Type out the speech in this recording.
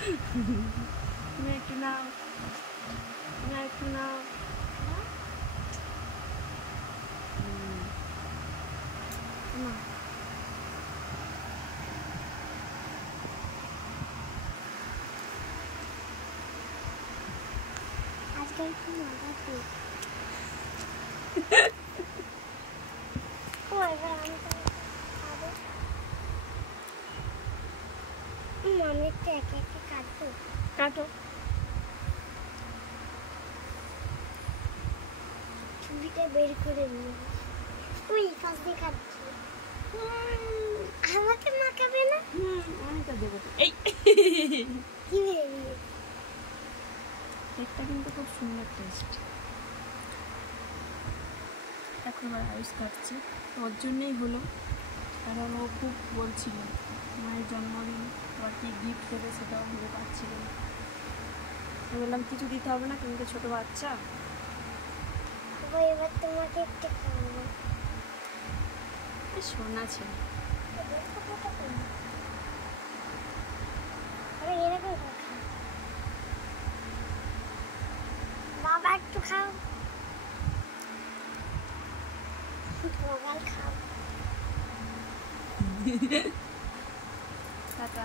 তুমি একটু নাও, না একটু নাও। আজকাল কি মজা পেয়ে আমি তো একে একে কাটবো। কাটো। ছুরিটা বের করে নিয়ে ওই কাজ দিয়ে কাটছি। আমাকে মাখাবে না? আমি তো দেবো। এই কি বেরিয়ে কেকটা কিন্তু খুব সুন্দর টেস্ট। এখন আবার আয়ুষ কাটছে, ওর জন্যই হলো, কারণ ও খুব বলছিল মায়ের জন্মদিন আবার কি গিফট দেবে সেটাও ভেবে পাচ্ছিল না। বললাম কিছু দিতে হবে না, তুমি তো ছোটো বাচ্চা। এবার তোমাকে একটু খাওয়াবো। সোনা ছিল। এরকম বাবা একটু খাও, মোবাইল খাও। টাটা।